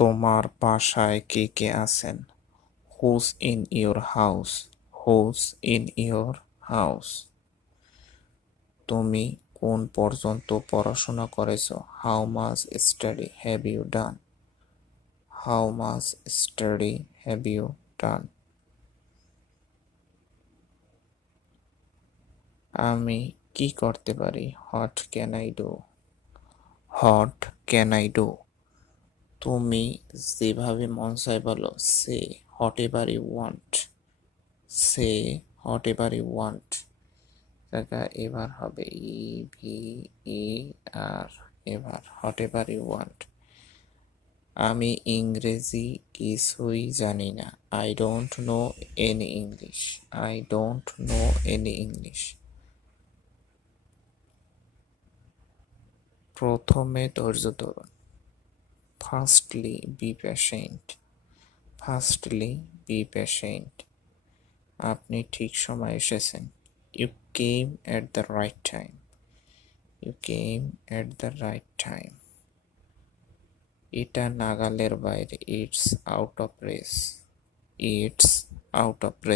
তোমার বাসায় কে কে আছেন? Who's in your house? Who's in your house? তুমি কোন পর্যন্ত পড়াশোনা করেছো? How much study have you done? How much study have you done? আমি কি করতে পারি? What can I do? What can I do? তুমি যেভাবে মন চায় বলো। Say whatever you want. Say whatever you want. জায়গা এবার হবে EVER। এবার হোয়াট এভার ইউ ওয়ান্ট। আমি ইংরেজি কিছুই জানি না। I don't know any English. I don't know any English. প্রথমে ধৈর্য ধরুন। Firstly be patient. Firstly be patient. আপনি ঠিক সময় এসেছেন। You came at the right time. You came at the right time. এটা নাগালের বাইরে। It's out of range. It's out of range.